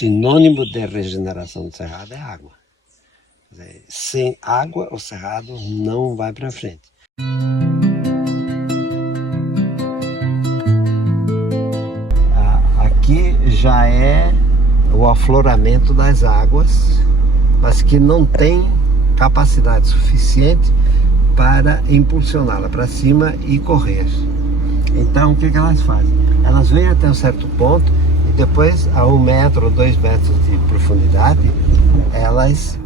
sinônimo de regeneração do cerrado é água. Quer dizer, sem água, o cerrado não vai para frente. Aqui já é o afloramento das águas, mas que não tem capacidade suficiente para impulsioná-la para cima e correr. Então o que elas fazem? Elas vêm até um certo ponto e depois a 1 metro ou 2 metros de profundidade elas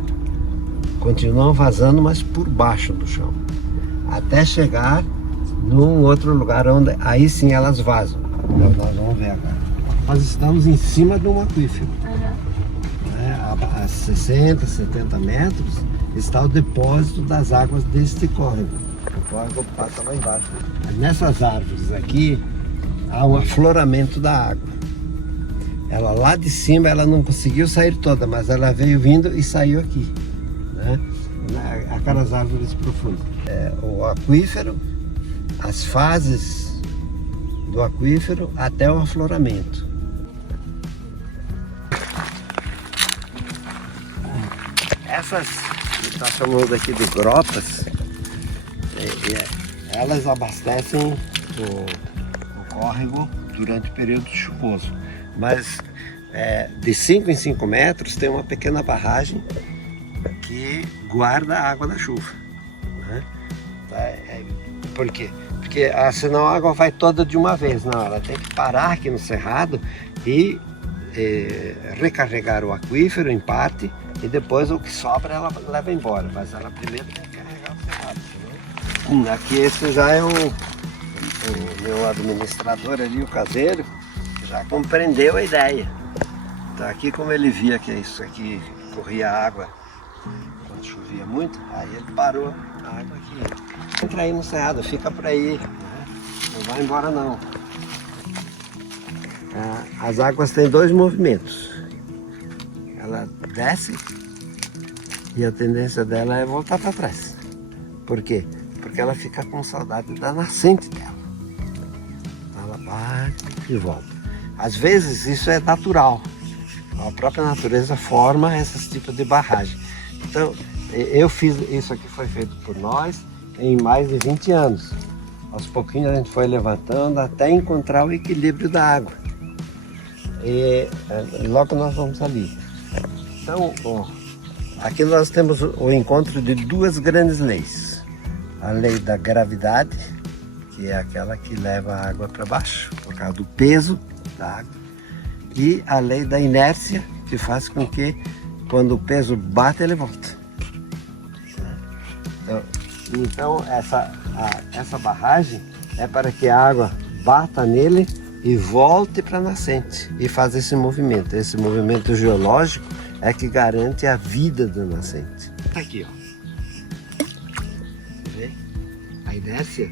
continuam vazando, mas por baixo do chão, até chegar num outro lugar onde aí sim elas vazam. Então, nós vamos ver agora. Nós estamos em cima de um aquífero. A 60, 70 metros está o depósito das águas deste córrego. O córrego passa lá embaixo. Nessas árvores aqui há um afloramento da água. Ela lá de cima ela não conseguiu sair toda, mas ela veio vindo e saiu aqui, né? Aquelas árvores profundas. O aquífero, as fases do aquífero até o afloramento. Essas que está chamando aqui de grotas, elas abastecem o córrego durante o período chuvoso. Mas de 5 em 5 metros tem uma pequena barragem que guarda a água da chuva, né? Por quê? Porque senão a água vai toda de uma vez. Não, ela tem que parar aqui no cerrado e recarregar o aquífero em parte, e depois o que sobra ela leva embora, mas ela primeiro tem que carregar o cerrado, né? Aqui esse já é o meu administrador ali, o caseiro, que já compreendeu a ideia. Então aqui, como ele via que isso aqui corria água quando chovia muito, aí ele parou a água aqui. Entra aí no cerrado, fica por aí, né? Não vai embora não. As águas têm 2 movimentos. Ela desce e a tendência dela é voltar para trás. Por quê? Porque ela fica com saudade da nascente dela. Ela bate e volta. Às vezes isso é natural. A própria natureza forma esses tipos de barragem. Então, eu fiz isso aqui, foi feito por nós em mais de 20 anos. Aos pouquinhos a gente foi levantando até encontrar o equilíbrio da água. E logo nós vamos ali. Então, aqui nós temos o encontro de 2 grandes leis. A lei da gravidade, que é aquela que leva a água para baixo, por causa do peso da água. E a lei da inércia, que faz com que quando o peso bate, ele volta. Então essa barragem é para que a água bata nele e volte para a nascente e faz esse movimento. Esse movimento geológico é que garante a vida da nascente. Aqui, ó. Vê? A inércia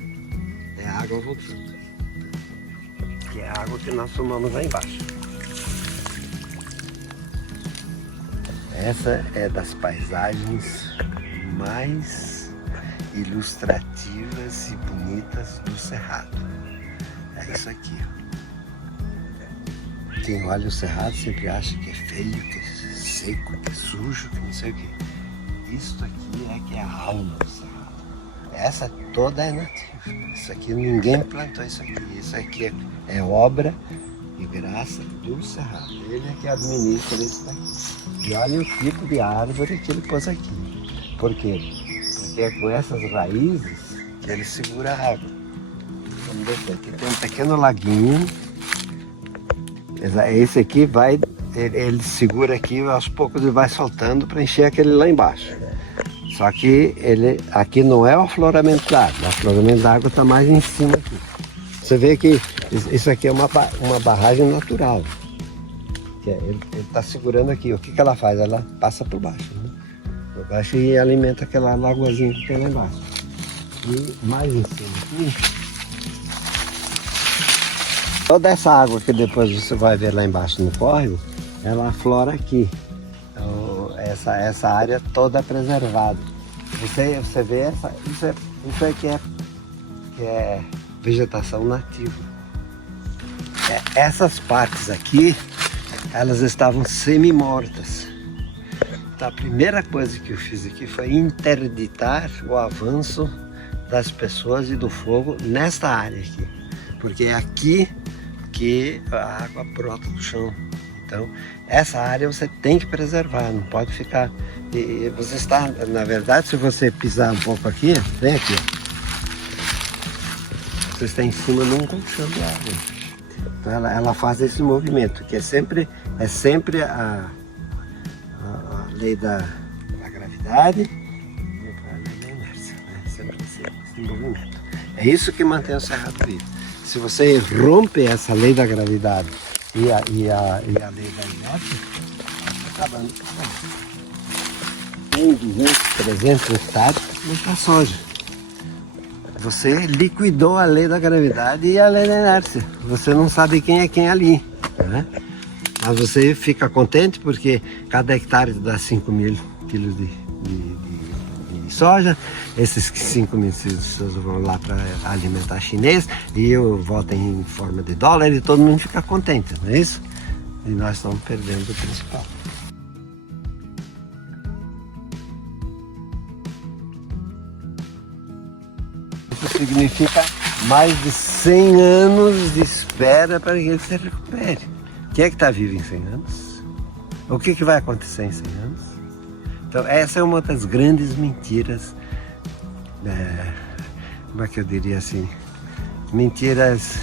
é a água voltando. Que é a água que nós tomamos lá embaixo. Essa é das paisagens mais ilustrativas e bonitas do cerrado. É isso aqui, ó. Quem olha o cerrado sempre acha que é feio, que é seco, que é sujo, que não sei o que. Isso aqui é que é a alma do cerrado. Essa toda é nativa. Isso aqui ninguém plantou isso aqui. Isso aqui é obra e graça do cerrado. Ele é que administra isso daqui. E olha o tipo de árvore que ele pôs aqui. Por quê? Porque é com essas raízes que ele segura a água. Vamos descer. Aqui tem um pequeno laguinho. Esse aqui vai, ele segura aqui, aos poucos ele vai soltando para encher aquele lá embaixo. Só que aqui não é o afloramento da água. O afloramento da água está mais em cima aqui. Você vê que isso aqui é uma barragem natural. Ele está segurando aqui. O que ela faz? Ela passa por baixo, né? Por baixo e alimenta aquela lagoazinha que tem lá embaixo. E mais em cima aqui, toda essa água que depois você vai ver lá embaixo no córrego, ela aflora aqui. Então, essa área toda é preservada. Você vê isso aqui que é vegetação nativa. Essas partes aqui elas estavam semi-mortas. Então a primeira coisa que eu fiz aqui foi interditar o avanço das pessoas e do fogo nesta área aqui, porque é aqui que a água brota do chão. Então essa área você tem que preservar, não pode ficar. E você está, na verdade, se você pisar um pouco aqui, vem aqui, você está em cima de um colchão de água. Então ela faz esse movimento, que é sempre a lei da gravidade e a lei da inércia, né? Sempre esse movimento. É isso que mantém o cerrado vivo. Se você rompe essa lei da gravidade e a lei da inércia, está acabando com isso. Tem 200, 300 hectares para plantar soja. Você liquidou a lei da gravidade e a lei da inércia. Você não sabe quem é quem ali, né? Mas você fica contente porque cada hectare dá 5.000 quilos de soja. Esses 5.000 quilos vão lá para alimentar chinês e eu volto em forma de dólar e todo mundo fica contente, não é isso? E nós estamos perdendo o principal. Isso significa mais de 100 anos de espera para que ele se recupere. Quem é que está vivo em 100 anos? O que vai acontecer em 100 anos? Então essa é uma das grandes mentiras, como é que eu diria assim, mentiras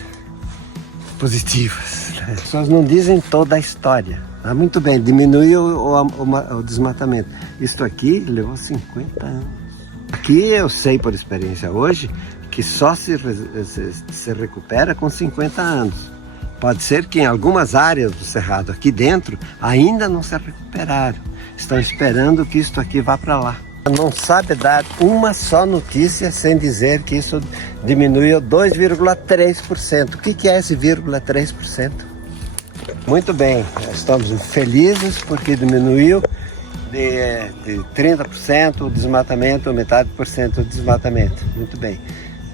positivas. As pessoas não dizem toda a história. Ah, muito bem, diminuiu o desmatamento. Isso aqui levou 50 anos. Aqui eu sei por experiência hoje que só se recupera com 50 anos. Pode ser que em algumas áreas do cerrado aqui dentro ainda não se recuperaram. Estão esperando que isto aqui vá para lá. Não sabe dar uma só notícia sem dizer que isso diminuiu 2,3%. O que é esse 0,3%? Muito bem, estamos felizes porque diminuiu de 30% o desmatamento, metade por cento o desmatamento. Muito bem.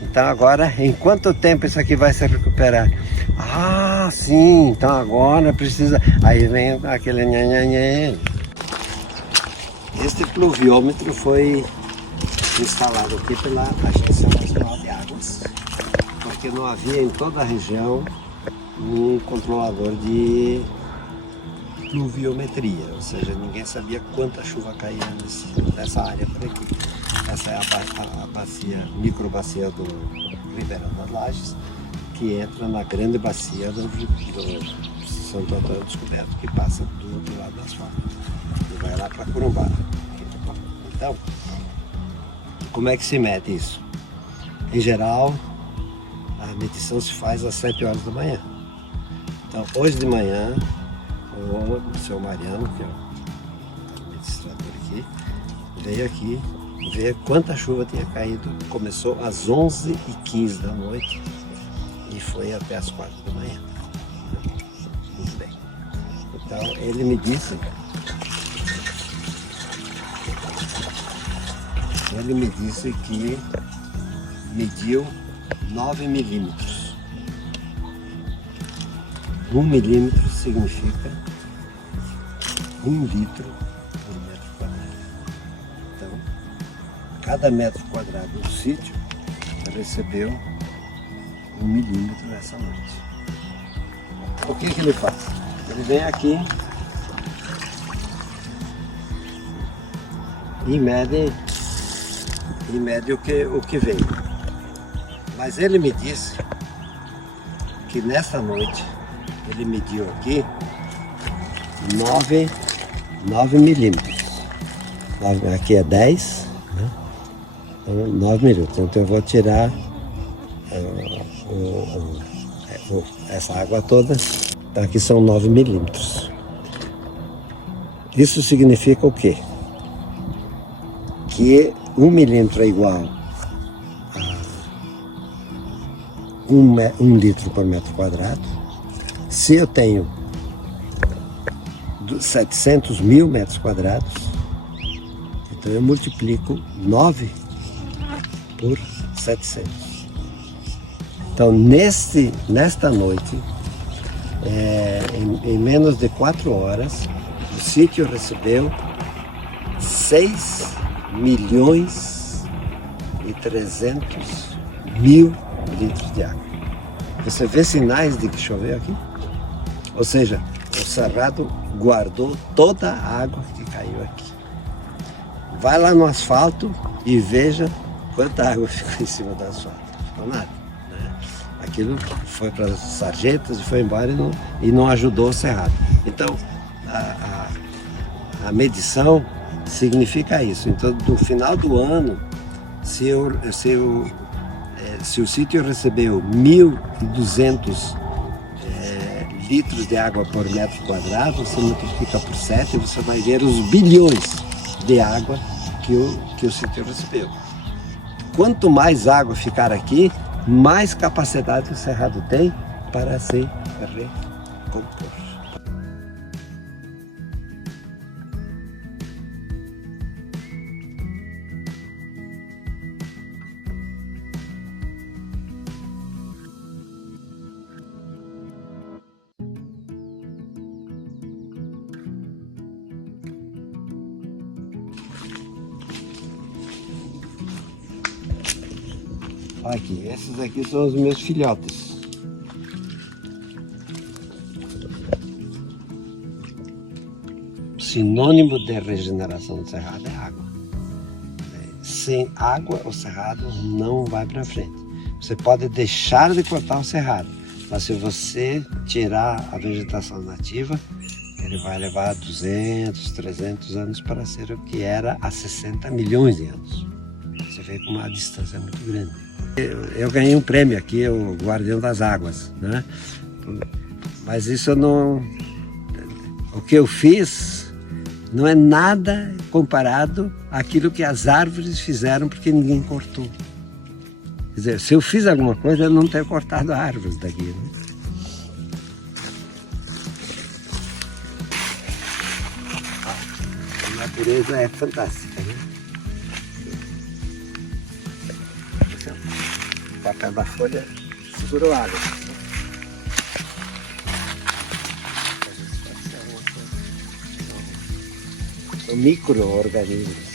Então agora, em quanto tempo isso aqui vai se recuperar? Ah, sim, então agora precisa... Aí vem aquele nhanhanhã. Este pluviômetro foi instalado aqui pela Agência Nacional de Águas, porque não havia em toda a região um controlador de pluviometria, ou seja, ninguém sabia quanta chuva caía nessa área por aqui. Essa é a bacia, microbacia do Ribeirão das Lajes, que entra na grande bacia do Santo Antônio Descoberto, que passa do outro lado do asfalto e vai lá para Corumbá. Então, como é que se mede isso? Em geral, a medição se faz às 7 horas da manhã. Então, hoje de manhã, o seu Mariano, que é o administrador aqui, veio aqui ver quanta chuva tinha caído. Começou às 11h15 da noite e foi até às 4 da manhã. Muito bem. Então ele me disse que mediu 9 milímetros. 1 milímetro significa 1 litro por metro quadrado. Então, cada metro quadrado do sítio recebeu 1 milímetro essa noite. O que ele faz? Ele vem aqui e mede o que veio. Mas ele me disse que nessa noite ele mediu aqui 9 milímetros. Aqui é 10, né? Então, 9 milímetros. Então eu vou tirar essa água toda. Então, aqui são 9 milímetros. Isso significa o quê? Que 1 milímetro é igual a 1 litro por metro quadrado. Se eu tenho 700 mil metros quadrados, então eu multiplico 9 por 700. Então nesta noite em menos de 4 horas, o sítio recebeu 6.300.000 litros de água. Você vê sinais de que choveu aqui? Ou seja, o cerrado guardou toda a água que caiu aqui. Vai lá no asfalto e veja quanta água ficou em cima do asfalto. Não ficou nada, né? Aquilo foi para as sarjetas e foi embora e não ajudou o cerrado. Então, a medição significa isso. Então, no final do ano, se o sítio recebeu 1.200 litros de água por metro quadrado, você multiplica por 7 e você vai ver os bilhões de água que o sítio recebeu. Quanto mais água ficar aqui, mais capacidade o cerrado tem para se recompor. Aqui, esses aqui são os meus filhotes. Sinônimo de regeneração do cerrado é água. Sem água, o cerrado não vai para frente. Você pode deixar de cortar o cerrado, mas se você tirar a vegetação nativa, ele vai levar 200, 300 anos para ser o que era há 60 milhões de anos. Você vê com uma distância muito grande. Eu ganhei um prêmio aqui, o Guardião das Águas, né? Mas isso não... O que eu fiz não é nada comparado àquilo que as árvores fizeram porque ninguém cortou. Quer dizer, se eu fiz alguma coisa, eu não tenho cortado árvores daqui, né? A natureza é fantástica, né? O papel da folha segurou água. São micro-organismos.